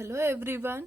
Hello everyone.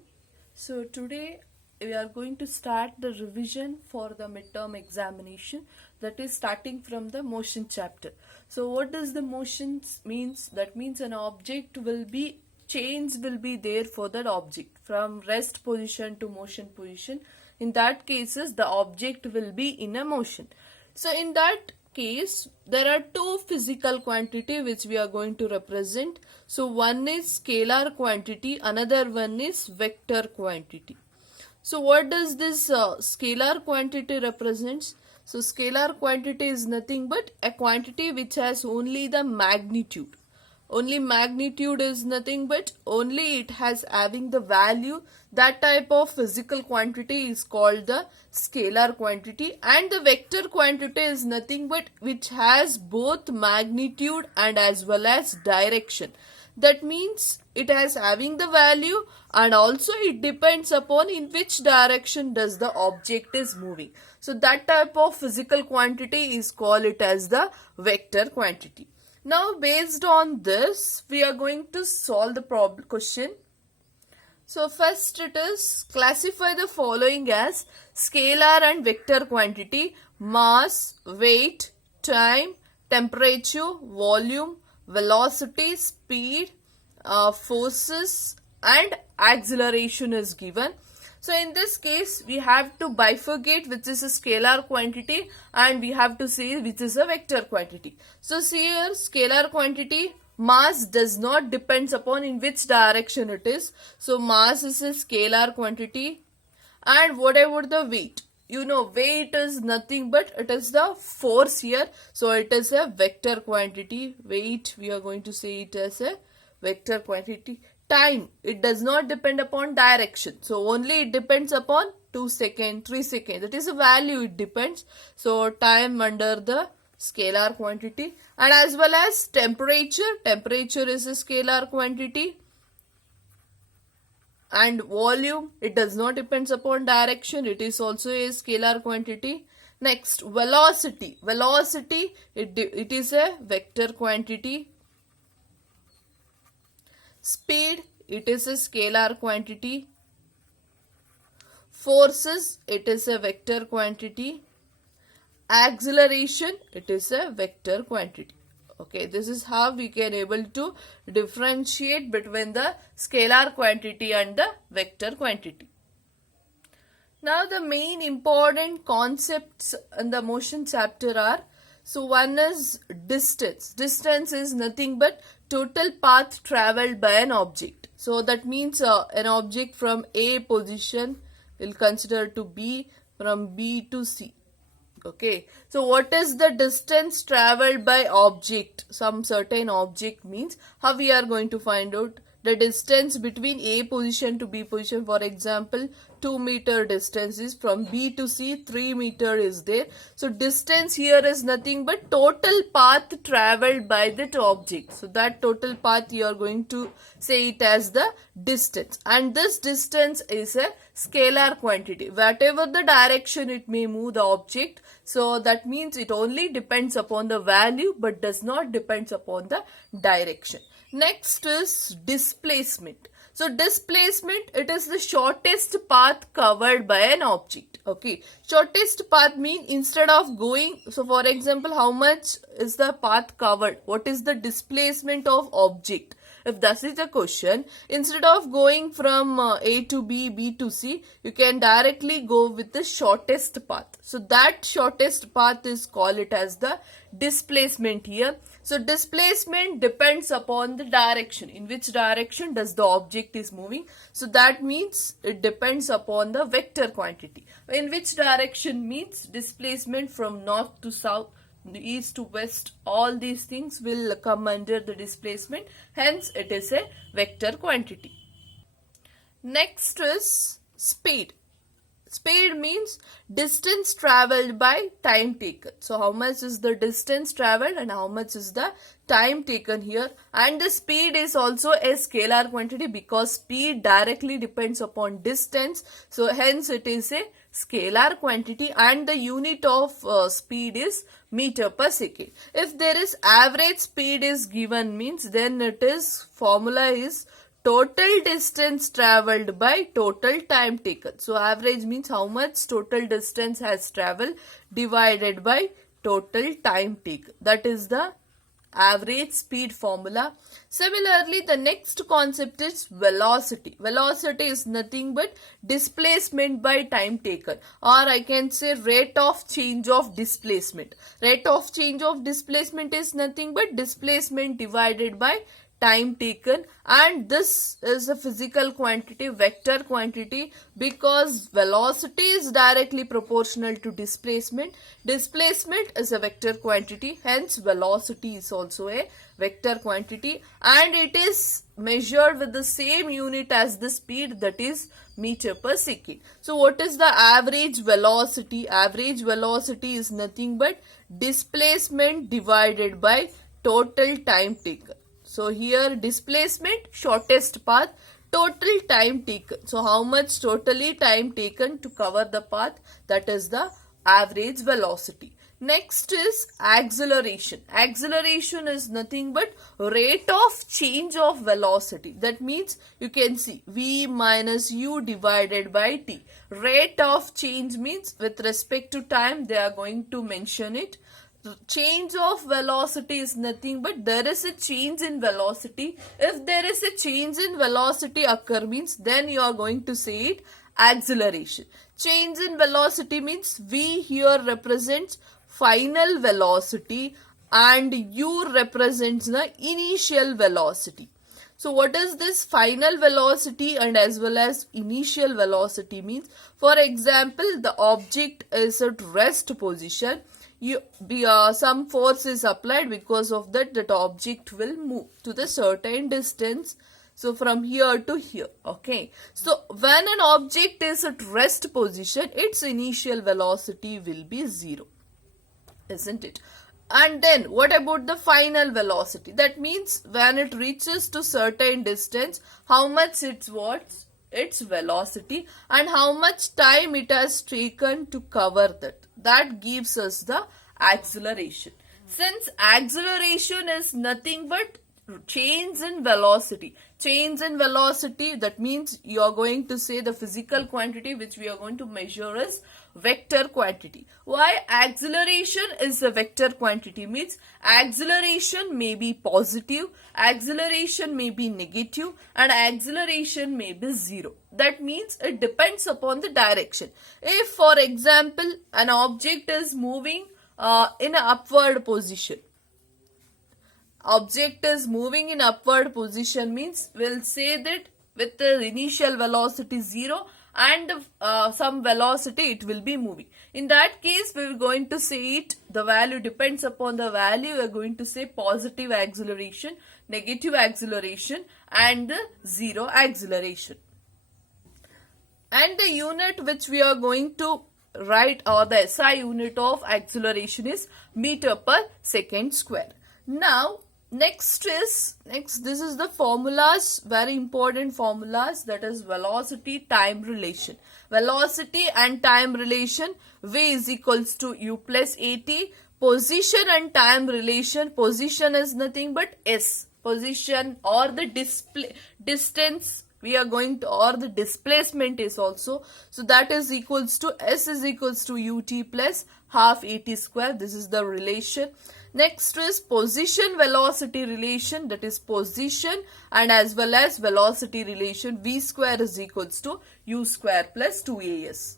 So today we are going to start the revision for the midterm examination, that is starting from the motion chapter. So what does the motions means? That means an object will be chains will be there for that object from rest position to motion position. In that cases the object will be in a motion. So in that case there are two physical quantity which we are going to represent. So one is scalar quantity, another one is vector quantity. So what does this scalar quantity represents? So scalar quantity is nothing but a quantity which has only the magnitude. Only magnitude is nothing but only it has having the value. That type of physical quantity is called the scalar quantity, and the vector quantity is nothing but which has both magnitude and as well as direction. That means it has having the value and also it depends upon in which direction does the object is moving. So that type of physical quantity is called it as the vector quantity. Now based on this we are going to solve the problem question. So first it is classify the following as scalar and vector quantity: mass, weight, time, temperature, volume, velocity, speed, forces and acceleration is given. So in this case we have to bifurcate which is a scalar quantity and we have to see which is a vector quantity. So see here, scalar quantity, mass does not depends upon in which direction it is. So mass is a scalar quantity. And what about the weight? You know, weight is nothing but it is the force here. So it is a vector quantity. Weight, we are going to say it as a vector quantity. Time, it does not depend upon direction. So only it depends upon 2 seconds, 3 seconds. That is a value it depends. So time under the scalar quantity. And as well as temperature. Temperature is a scalar quantity. And volume, it does not depends upon direction. It is also a scalar quantity. Next, velocity. Velocity, it is a vector quantity. Speed, it is a scalar quantity. Forces, it is a vector quantity. Acceleration, it is a vector quantity. Okay, this is how we can able to differentiate between the scalar quantity and the vector quantity. Now the main important concepts in the motion chapter are, so one is distance. Distance is nothing but total path traveled by an object. So that means an object from A position will consider to B, from B to C. Okay, so what is the distance traveled by object? Some certain object means how we are going to find out the distance between A position to B position. For example, 2 meter distance is from B to C, 3 meter is there. So distance here is nothing but total path traveled by that object. So that total path you are going to say it as the distance, and this distance is a scalar quantity. Whatever the direction it may move the object, so that means it only depends upon the value but does not depends upon the direction. Next is displacement. So displacement, it is the shortest path covered by an object. Okay, shortest path mean instead of going, so for example, how much is the path covered? What is the displacement of object? If that is the question, instead of going from A to B, B to C, you can directly go with the shortest path. So that shortest path is called it as the displacement here. So displacement depends upon the direction. In which direction does the object is moving? So that means it depends upon the vector quantity. In which direction means displacement from north to south, east to west, all these things will come under the displacement. Hence it is a vector quantity. Next is speed. Speed means distance traveled by time taken. So how much is the distance traveled and how much is the time taken here. And the speed is also a scalar quantity because speed directly depends upon distance. So hence it is a scalar quantity, and the unit of speed is meter per second. If there is average speed is given means then it is formula is total distance traveled by total time taken. So average means how much total distance has traveled divided by total time taken. That is the average speed formula. Similarly, the next concept is velocity. Velocity is nothing but displacement by time taken, or I can say rate of change of displacement. Rate of change of displacement is nothing but displacement divided by time taken, and this is a physical quantity, vector quantity, because velocity is directly proportional to displacement. Displacement is a vector quantity, hence velocity is also a vector quantity, and it is measured with the same unit as the speed, that is meter per second. So what is the average velocity? Average velocity is nothing but displacement divided by total time taken. So here displacement, shortest path, total time taken. So how much totally time taken to cover the path, that is the average velocity. Next is acceleration. Acceleration is nothing but rate of change of velocity. That means you can see v minus u divided by t. Rate of change means with respect to time they are going to mention it. Change of velocity is nothing but there is a change in velocity. If there is a change in velocity occur means then you are going to say it acceleration. Change in velocity means v here represents final velocity and u represents the initial velocity. So what is this final velocity and as well as initial velocity means? For example, the object is at rest position. Some force is applied, because of that object will move to the certain distance. So from here to here. Okay. So when an object is at rest position, its initial velocity will be 0. Isn't it? And then what about the final velocity? That means when it reaches to certain distance, how much its velocity and how much time it has taken to cover that. That gives us the acceleration. Since acceleration is nothing but change in velocity. Change in velocity, that means you are going to say the physical quantity which we are going to measure is vector quantity. Why acceleration is a vector quantity means acceleration may be positive, acceleration may be negative, and acceleration may be 0. That means it depends upon the direction. If for example an object is moving in an upward position, object is moving in upward position means we'll say that with the initial velocity 0 and some velocity it will be moving. In that case we are going to say it, the value depends upon the value. We are going to say positive acceleration, negative acceleration and 0 acceleration. And the unit which we are going to write, or the SI unit of acceleration, is meter per second square. Now this is the formulas, very important formulas, that is velocity time relation. Velocity and time relation, v is equals to u plus at. Position and time relation, position is nothing but s. Position or the distance we are going to, or the displacement is also. So that is equals to s is equals to ut plus half at square. This is the relation. Next is position velocity relation, that is position and as well as velocity relation. V square is equals to u square plus 2as.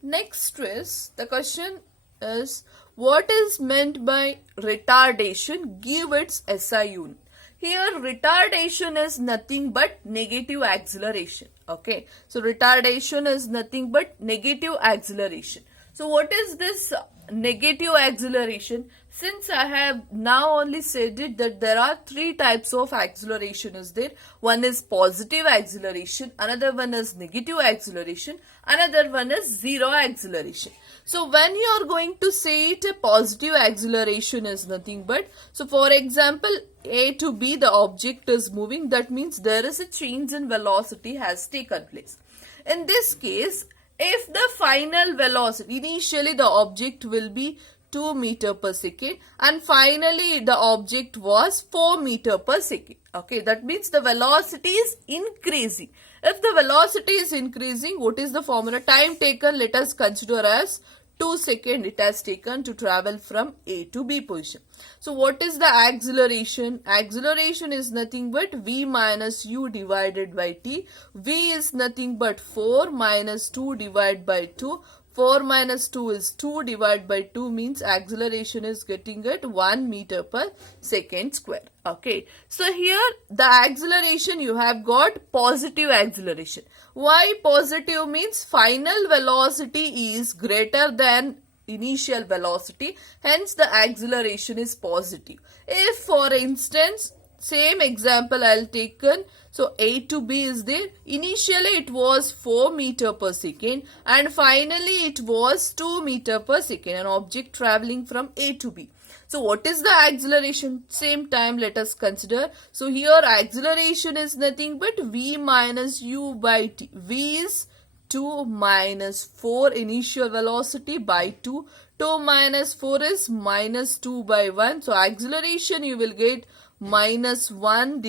Next is the question is, what is meant by retardation? Give its SI unit. Here retardation is nothing but negative acceleration. Okay, so retardation is nothing but negative acceleration. So what is this negative acceleration? Since I have now only said it that there are 3 types of acceleration is there. One is positive acceleration, another one is negative acceleration, another one is 0 acceleration. So when you are going to say it, a positive acceleration is nothing but, so for example A to B the object is moving, that means there is a change in velocity has taken place. In this case, if the final velocity, initially the object will be 2 meter per second, and finally the object was 4 meter per second. Okay, that means the velocity is increasing. If the velocity is increasing, what is the formula? Time taken, let us consider as 2 seconds it has taken to travel from A to B position. So what is the acceleration? Acceleration is nothing but V minus U divided by T. V is nothing but 4 minus 2 divided by 2. 4 minus 2 is 2 divided by 2 means acceleration is getting at 1 meter per second square. Okay. So here the acceleration you have got positive acceleration. Why positive? Means final velocity is greater than initial velocity. Hence the acceleration is positive. If for instance, same example I'll taken. So A to B is there. Initially it was 4 meter per second and finally it was 2 meter per second. An object traveling from A to B. So what is the acceleration? Same time let us consider. So here acceleration is nothing but V minus U by T. V is 2 minus 4 initial velocity by 2. 2 minus 4 is minus 2 by 1. So acceleration you will get minus 1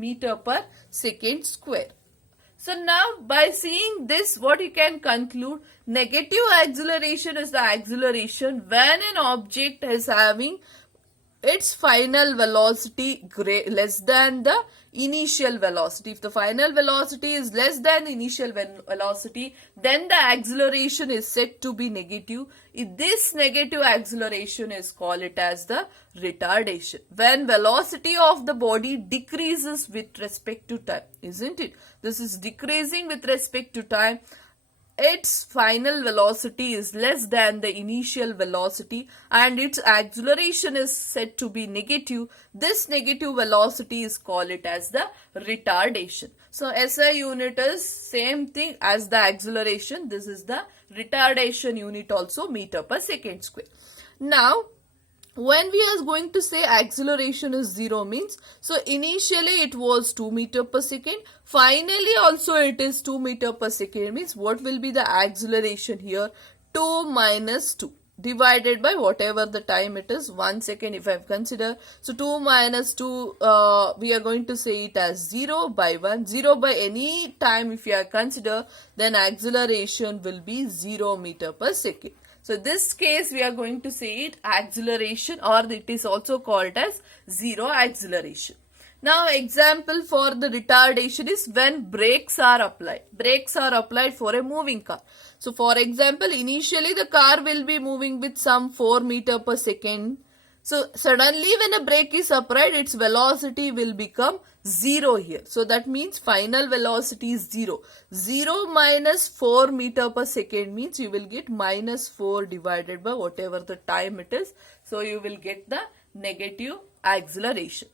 meter per second square. So now by seeing this, what you can conclude, negative acceleration is the acceleration when an object is having its final velocity less than the initial velocity. If the final velocity is less than the initial velocity, then the acceleration is said to be negative. This negative acceleration is called it as the retardation. When velocity of the body decreases with respect to time, isn't it? This is decreasing with respect to time. Its final velocity is less than the initial velocity and its acceleration is said to be negative. This negative velocity is called it as the retardation. So SI unit is same thing as the acceleration. This is the retardation unit also, meter per second square. Now when we are going to say acceleration is 0 means, so initially it was 2 meter per second, finally also it is 2 meter per second means what will be the acceleration here? 2 minus 2 divided by whatever the time it is, 1 second if I consider. So 2 minus 2 we are going to say it as 0 by 1. 0 by any time if you are consider, then acceleration will be 0 meter per second. So this case we are going to say it acceleration, or it is also called as zero acceleration. Now example for the retardation is when brakes are applied. Brakes are applied for a moving car. So for example, initially the car will be moving with some 4 meter per second. So suddenly when a brake is applied, its velocity will become 0 here. So that means final velocity is 0. 0 minus 4 meter per second means you will get minus 4 divided by whatever the time it is. So you will get the negative acceleration.